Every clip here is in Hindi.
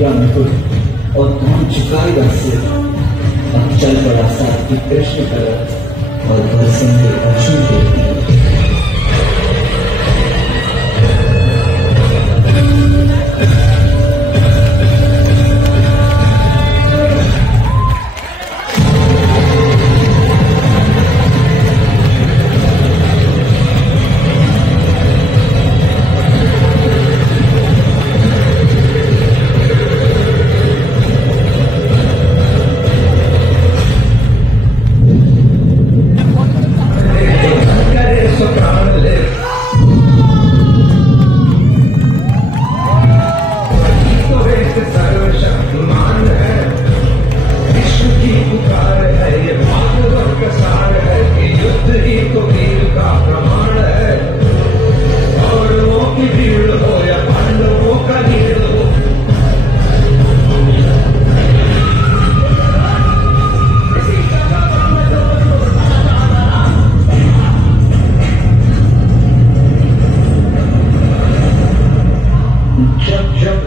झुकेगा मुकुट और कौन झुकाएगा सिर। अब चल पड़ा साथी कृष्ण तरफ और बरसेंगे अर्जुन के तीर।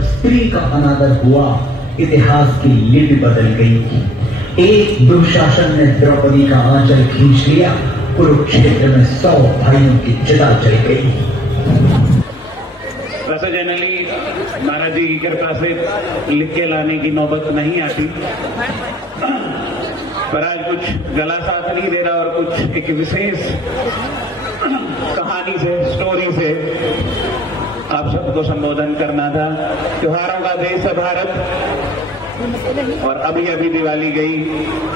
स्त्री का अनादर हुआ, इतिहास की लिपि बदल गई। एक दुशासन ने द्रौपदी का आंचल खींच लिया, कुरुक्षेत्र में 100 भाइयों की चिता जल गई। वैसे जनरली महाराज जी की कृपा से लिख के लाने की नौबत नहीं आती, पर आज कुछ गला साथ नहीं दे रहा और कुछ एक विशेष कहानी से, स्टोरी से आप सबको संबोधन करना था। त्योहारों का देश है भारत और अभी अभी दिवाली गई।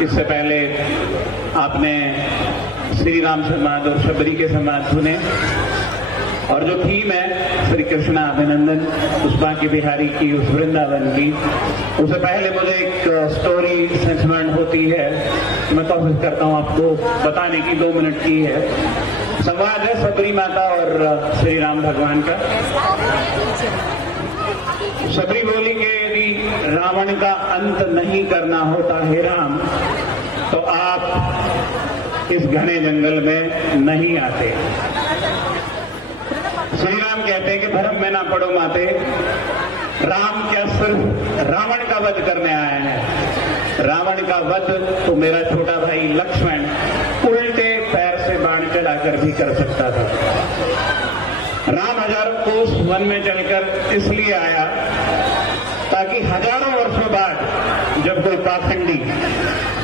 इससे पहले आपने श्री राम संवाद और शबरी के संवाद सुने और जो थीम है श्री कृष्ण अभिनंदन, उस बांके बिहारी की, उस वृंदावन की, उससे पहले मुझे एक स्टोरी से स्मरण होती है। मैं कोशिश करता हूं आपको बताने की, 2 मिनट की है। संवाद है सबरी माता और श्री राम भगवान का। सबरी बोली कि यदि रावण का अंत नहीं करना होता हे राम, तो आप इस घने जंगल में नहीं आते। श्री राम कहते हैं कि भरम में ना पड़ो माते, राम क्या सिर्फ रावण का वध करने आए हैं? रावण का वध तो मेरा छोटा भाई लक्ष्मण उल्टे पैर से बाण चलाकर भी कर सकता था। राम हजारों कोस वन में चलकर इसलिए आया ताकि हजारों वर्षों बाद जब कोई पाखंडी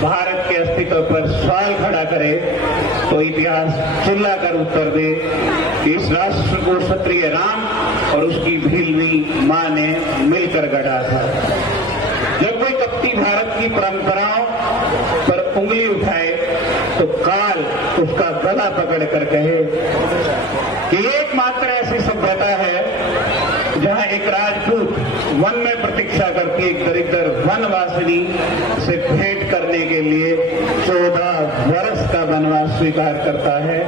भारत के अस्तित्व पर सवाल खड़ा करे तो इतिहास चिल्लाकर उत्तर दे कि इस राष्ट्र को क्षत्रिय राम और उसकी भीलनी मां ने मिलकर गढ़ा था। जब कोई कपटी भारत की परंपराओं पर उंगली उठाए तो काल उसका गला पकड़कर कहे कि एकमात्र ऐसी सभ्यता है जहां एक राजपूत वन में प्रतीक्षा करती, एक दरिद्र वनवासिनी से भेंट करने के लिए 14 वर्ष का वनवास स्वीकार करता है।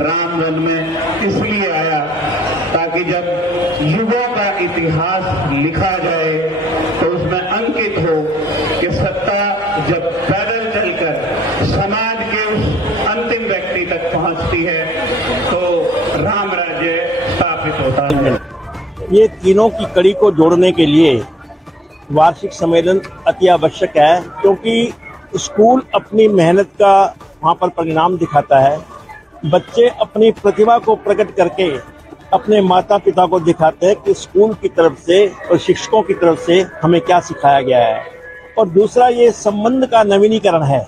राम वन में इसलिए आया ताकि जब युगों का इतिहास लिखा जाए तो उसमें अंकित हो कि सत्ता जब पैदल चलकर समाज के उस अंतिम व्यक्ति तक पहुंचती है तो राम राज्य स्थापित होता है। ये तीनों की कड़ी को जोड़ने के लिए वार्षिक सम्मेलन अति आवश्यक है, क्योंकि स्कूल अपनी मेहनत का वहाँ पर परिणाम दिखाता है। बच्चे अपनी प्रतिभा को प्रकट करके अपने माता पिता को दिखाते हैं कि स्कूल की तरफ से और शिक्षकों की तरफ से हमें क्या सिखाया गया है। और दूसरा ये संबंध का नवीनीकरण है,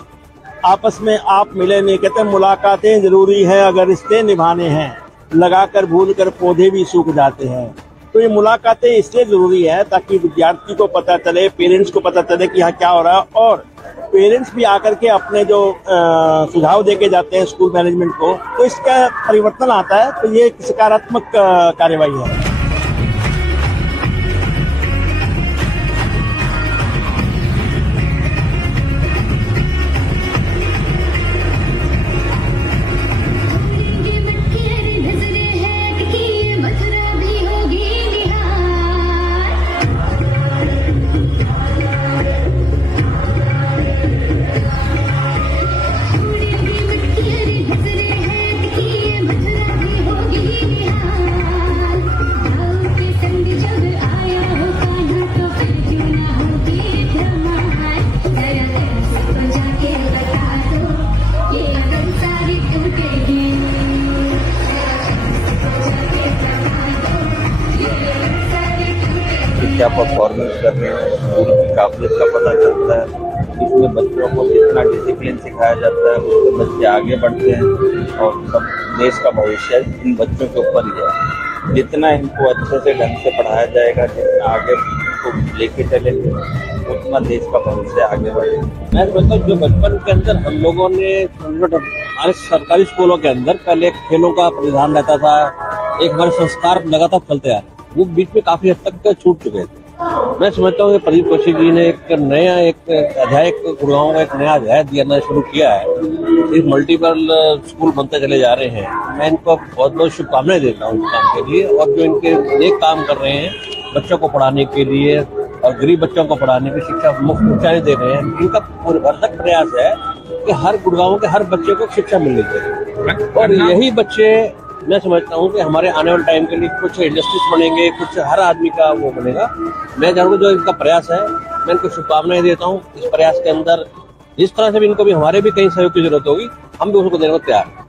आपस में आप मिले नहीं, कहते मुलाकातें जरूरी है अगर रिश्ते निभाने हैं, लगाकर भूल कर पौधे भी सूख जाते हैं। तो ये मुलाकातें इसलिए जरूरी है ताकि विद्यार्थी को पता चले, पेरेंट्स को पता चले कि यहाँ क्या हो रहा है, और पेरेंट्स भी आकर के अपने जो सुझाव देके जाते हैं स्कूल मैनेजमेंट को, तो इसका परिवर्तन आता है। तो ये एक सकारात्मक कार्यवाही है। परफॉर्मेंस कर रहे हैं, स्कूल की काबिलियत का पता चलता है। इसमें बच्चों को जितना डिसिप्लिन सिखाया जाता है उससे बच्चे आगे बढ़ते हैं और सब देश का भविष्य इन बच्चों के ऊपर ही है। जितना इनको अच्छे से ढंग से पढ़ाया जाएगा, जितना आगे इनको लेके चलेंगे, उतना देश का भविष्य आगे बढ़ेगा। मैं समझता हूँ जो बचपन के अंदर हम लोगों ने हमारे सरकारी स्कूलों के अंदर पहले खेलों का परिधान रहता था, एक हमारे संस्कार लगातार चलते आ रहे, वो बीच में काफी हद तक छूट चुके थे। मैं समझता हूँ कि प्रदीप कौशिक जी ने एक नया अध्याय गुड़गांव में एक नया अध्याय दिया शुरू किया है। इस मल्टीपल स्कूल बनते चले जा रहे हैं। मैं इनको बहुत बहुत शुभकामनाएं देता हूँ इस काम के लिए, और जो इनके नेक काम कर रहे हैं बच्चों को पढ़ाने के लिए और गरीब बच्चों को पढ़ाने की शिक्षा मुफ्त ऊंचाई दे रहे हैं, इनका भरसक प्रयास है कि हर गुड़गांव के हर बच्चे को शिक्षा मिलनी चाहिए। और यही बच्चे मैं समझता हूँ कि हमारे आने वाले टाइम के लिए कुछ इंडस्ट्रीज बनेंगे, कुछ हर आदमी का वो बनेगा। मैं जानूंगा जो इनका प्रयास है, मैं इनको शुभकामनाएं देता हूँ। इस प्रयास के अंदर जिस तरह से भी इनको भी हमारे भी कहीं सहयोग की जरूरत होगी, हम भी उसको देने को तैयार हैं।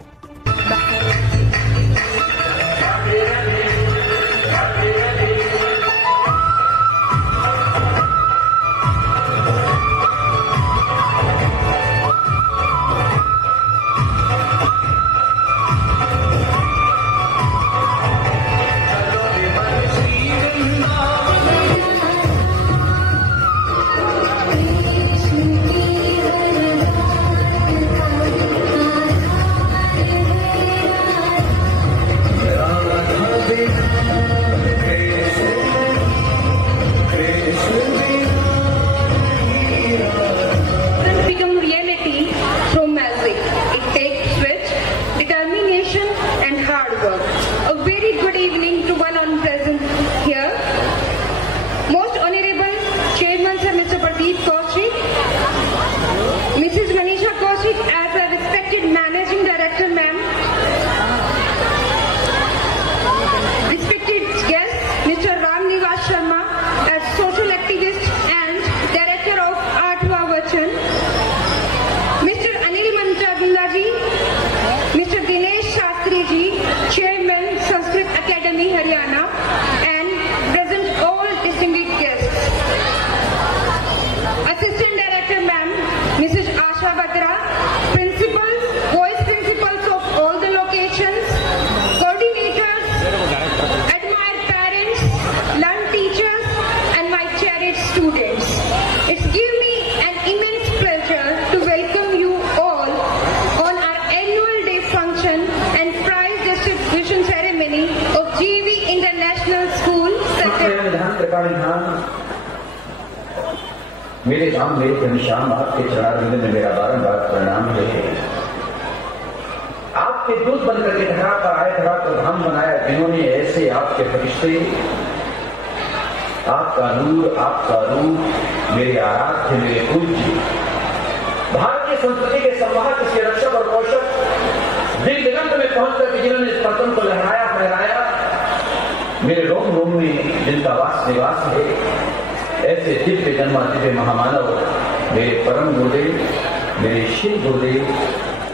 मेरे राम मेरे घनश्याम आपके चरणारविंद में मेरा बारंबार प्रणाम है। आपके दूत बनकर के धरा पर आए, धरा पर धाम बनाया जिन्होंने ऐसे आपके फरिश्ते, आपका नूर आपका रूप मेरे आराध्य मेरे पूज्य भारतीय संस्कृति के संवाहक, इसके रक्षक और पोषक दिल दिगंत में पहुंचकर जिन्होंने इस पतन को लहराया फहराया, मेरे रोम रोम में जिनका वास निवास है, ऐसे दिव्य जन्मा दिव्य महामानव मेरे परम गुरुदेव, मेरे शिव गुरुदेव,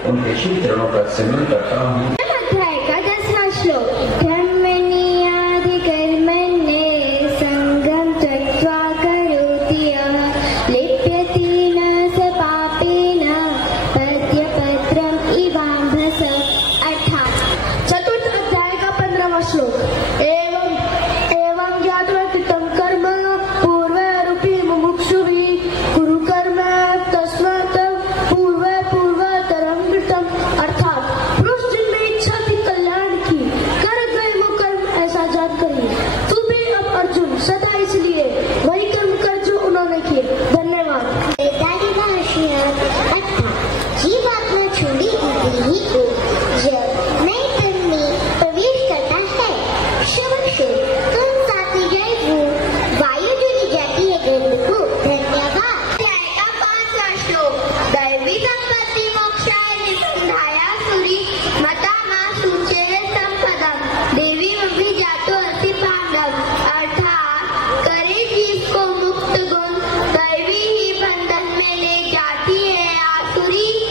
उनके शिव चरणों का सिमरन करता हूँ। अध्याय का 10वां श्लोक। कर्मण्ये संगम त्यक्त्वा करोति यः लिप्यते न स पापेन पद्यपत्रम् इवाम्भस। अर्थात चतुर्थ अध्याय का 15वां श्लोक। एवं ज्ञात्वा कृतं कर्म मुक्त गुण दैवी ही बंधन में ले जाती है आसुरी